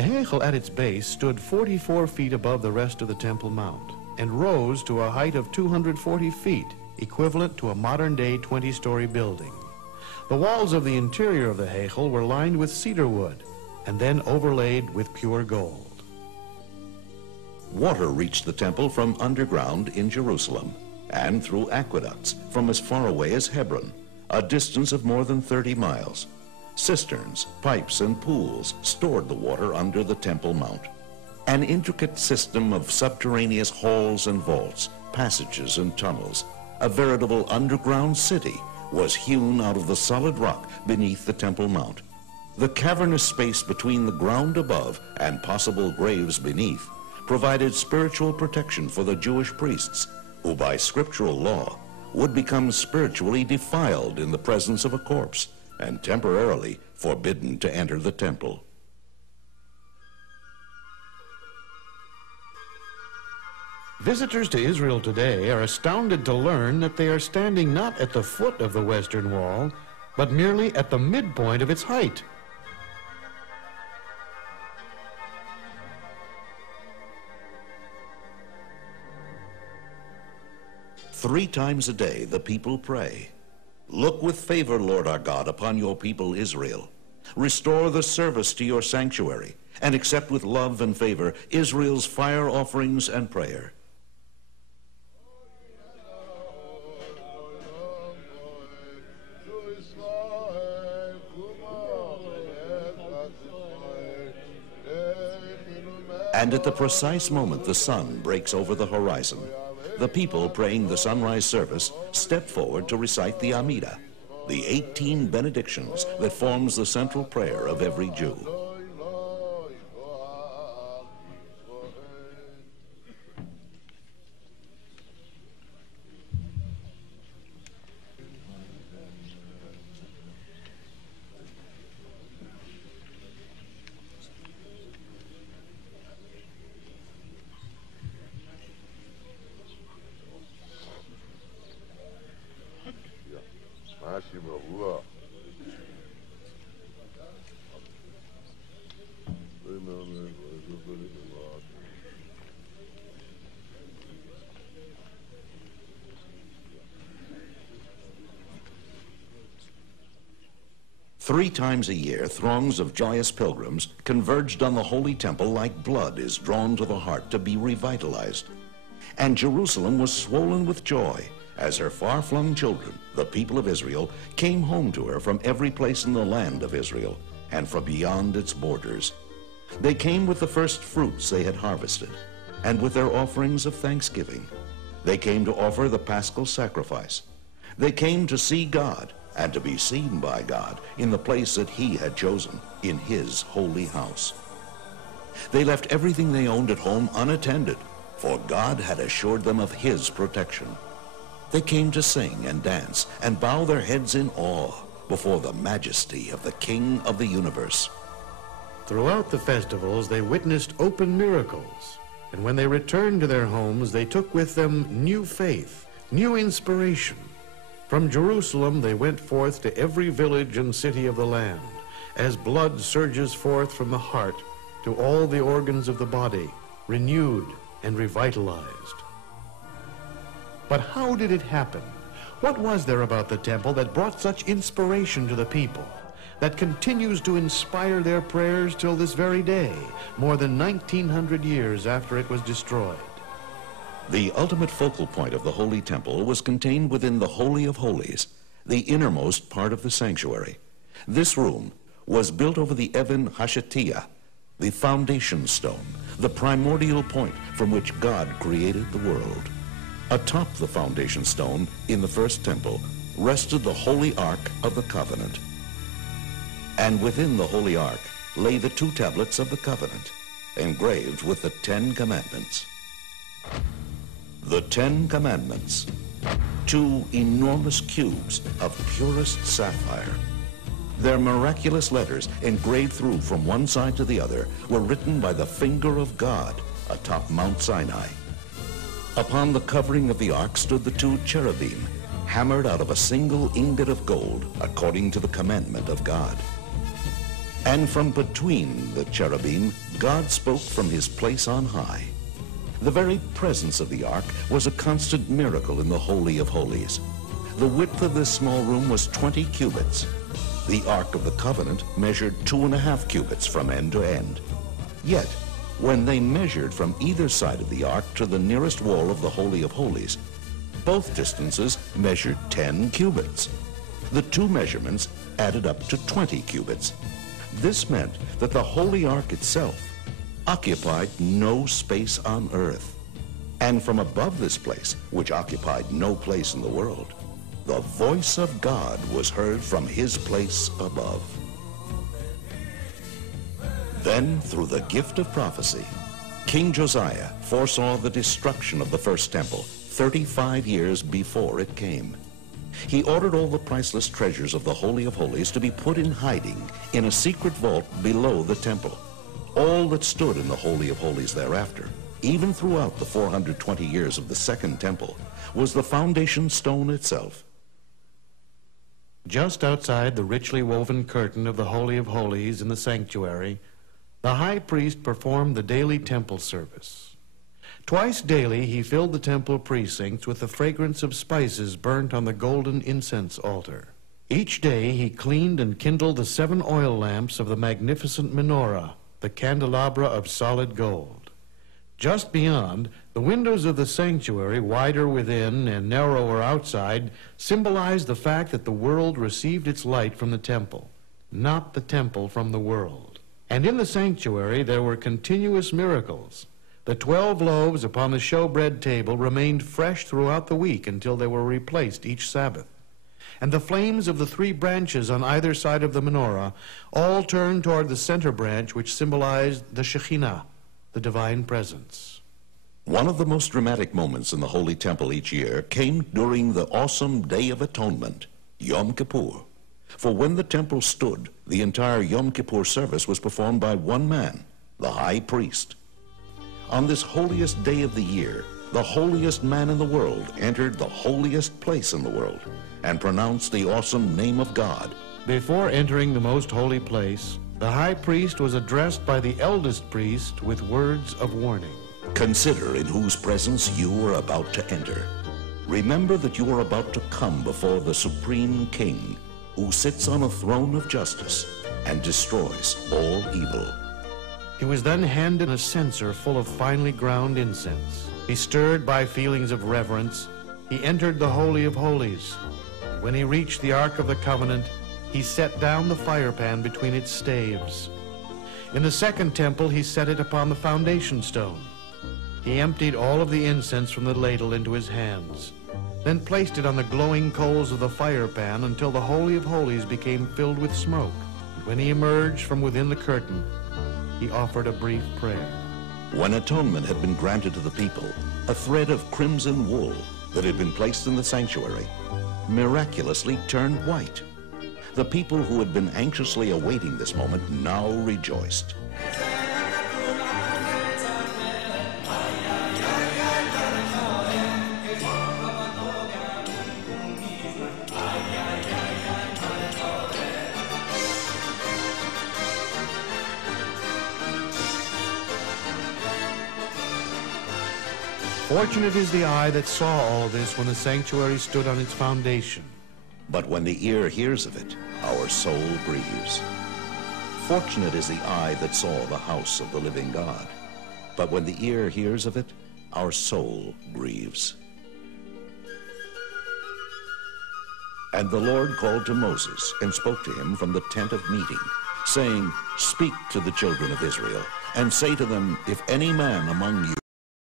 The Heichal at its base stood 44 feet above the rest of the Temple Mount and rose to a height of 240 feet, equivalent to a modern-day 20-story building. The walls of the interior of the Heichal were lined with cedar wood and then overlaid with pure gold. Water reached the temple from underground in Jerusalem and through aqueducts from as far away as Hebron, a distance of more than 30 miles. Cisterns, pipes, and pools stored the water under the Temple Mount. An intricate system of subterraneous halls and vaults, passages and tunnels, a veritable underground city, was hewn out of the solid rock beneath the Temple Mount. The cavernous space between the ground above and possible graves beneath provided spiritual protection for the Jewish priests, who by scriptural law would become spiritually defiled in the presence of a corpse and temporarily forbidden to enter the temple. Visitors to Israel today are astounded to learn that they are standing not at the foot of the Western Wall, but merely at the midpoint of its height. Three times a day the people pray. Look with favor, Lord our God, upon your people Israel. Restore the service to your sanctuary, and accept with love and favor Israel's fire offerings and prayer. And at the precise moment the sun breaks over the horizon, the people praying the sunrise service step forward to recite the Amidah, the 18 benedictions that forms the central prayer of every Jew. Three times a year, throngs of joyous pilgrims converged on the Holy Temple like blood is drawn to the heart to be revitalized. And Jerusalem was swollen with joy as her far-flung children, the people of Israel, came home to her from every place in the land of Israel and from beyond its borders. They came with the first fruits they had harvested and with their offerings of thanksgiving. They came to offer the paschal sacrifice. They came to see God and to be seen by God in the place that he had chosen, in his holy house. They left everything they owned at home unattended, for God had assured them of his protection. They came to sing and dance and bow their heads in awe before the majesty of the King of the universe. Throughout the festivals, they witnessed open miracles, and when they returned to their homes, they took with them new faith, new inspiration. From Jerusalem, they went forth to every village and city of the land, as blood surges forth from the heart to all the organs of the body, renewed and revitalized. But how did it happen? What was there about the temple that brought such inspiration to the people, that continues to inspire their prayers till this very day, more than 1900 years after it was destroyed? The ultimate focal point of the Holy Temple was contained within the Holy of Holies, the innermost part of the sanctuary. This room was built over the Even Hashatiyah, the foundation stone, the primordial point from which God created the world. Atop the foundation stone in the first temple rested the Holy Ark of the Covenant. And within the Holy Ark lay the 2 tablets of the Covenant, engraved with the 10 Commandments. The 10 Commandments, 2 enormous cubes of purest sapphire. Their miraculous letters, engraved through from one side to the other, were written by the finger of God atop Mount Sinai. Upon the covering of the ark stood the 2 cherubim, hammered out of a single ingot of gold, according to the commandment of God. And from between the cherubim, God spoke from his place on high. The very presence of the ark was a constant miracle in the Holy of Holies. The width of this small room was 20 cubits. The Ark of the Covenant measured 2.5 cubits from end to end. Yet, when they measured from either side of the ark to the nearest wall of the Holy of Holies, both distances measured 10 cubits. The two measurements added up to 20 cubits. This meant that the Holy Ark itself occupied no space on earth. And from above this place, which occupied no place in the world, the voice of God was heard from his place above. Then, through the gift of prophecy, King Josiah foresaw the destruction of the first temple 35 years before it came. He ordered all the priceless treasures of the Holy of Holies to be put in hiding in a secret vault below the temple. All that stood in the Holy of Holies thereafter, even throughout the 420 years of the Second Temple, was the foundation stone itself. Just outside the richly woven curtain of the Holy of Holies in the sanctuary, the high priest performed the daily temple service. Twice daily he filled the temple precincts with the fragrance of spices burnt on the golden incense altar. Each day he cleaned and kindled the 7 oil lamps of the magnificent menorah, the candelabra of solid gold. Just beyond, the windows of the sanctuary, wider within and narrower outside, symbolized the fact that the world received its light from the temple, not the temple from the world. And in the sanctuary there were continuous miracles. The 12 loaves upon the showbread table remained fresh throughout the week until they were replaced each Sabbath. And the flames of the 3 branches on either side of the menorah all turned toward the center branch, which symbolized the Shekhinah, the divine presence. One of the most dramatic moments in the Holy Temple each year came during the awesome Day of Atonement, Yom Kippur. For when the temple stood, the entire Yom Kippur service was performed by one man, the high priest. On this holiest day of the year, the holiest man in the world entered the holiest place in the world and pronounced the awesome name of God. Before entering the most holy place, the high priest was addressed by the eldest priest with words of warning. Consider in whose presence you are about to enter. Remember that you are about to come before the Supreme King, who sits on a throne of justice and destroys all evil. He was then handed a censer full of finely ground incense. He, stirred by feelings of reverence, he entered the Holy of Holies. When he reached the Ark of the Covenant, he set down the firepan between its staves. In the second temple, he set it upon the foundation stone. He emptied all of the incense from the ladle into his hands, then placed it on the glowing coals of the firepan until the Holy of Holies became filled with smoke. And when he emerged from within the curtain, he offered a brief prayer. When atonement had been granted to the people, a thread of crimson wool that had been placed in the sanctuary miraculously turned white. The people who had been anxiously awaiting this moment now rejoiced. Fortunate is the eye that saw all this when the sanctuary stood on its foundation. But when the ear hears of it, our soul grieves. Fortunate is the eye that saw the house of the living God. But when the ear hears of it, our soul grieves. And the Lord called to Moses and spoke to him from the tent of meeting, saying, "Speak to the children of Israel, and say to them, if any man among you